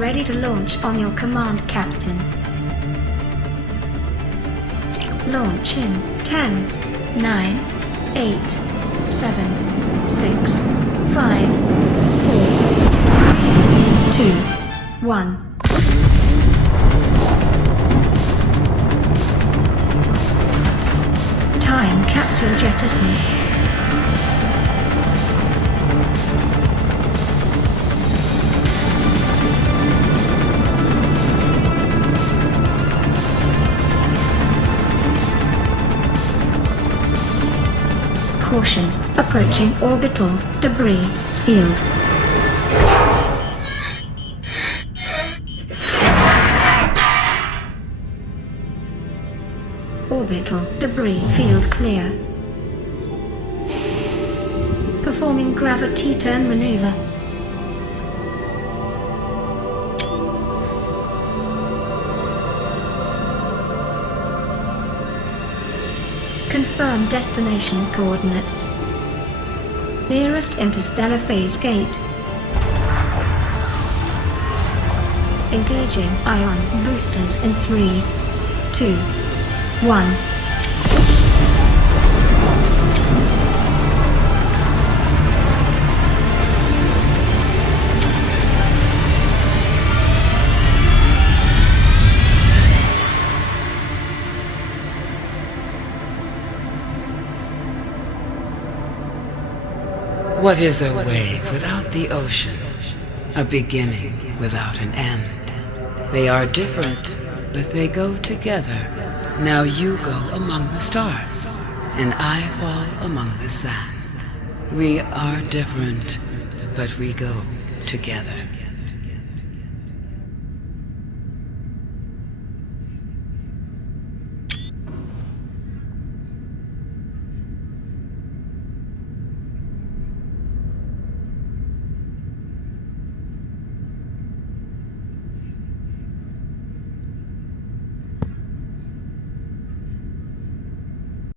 ready to launch on your command, Captain. Launch in 10, 9, 8, 7, 6, 5, 4, 3, 2, 1. Time capsule jettisoned. Caution, approaching orbital debris field. Orbital debris field clear. Performing gravity turn maneuver. Confirm destination coordinates. Nearest interstellar phase gate. Engaging ion boosters in 3, 2, 1. What is a wave without the ocean? A beginning without an end. They are different, but they go together. Now you go among the stars, and I fall among the sand. We are different, but we go together.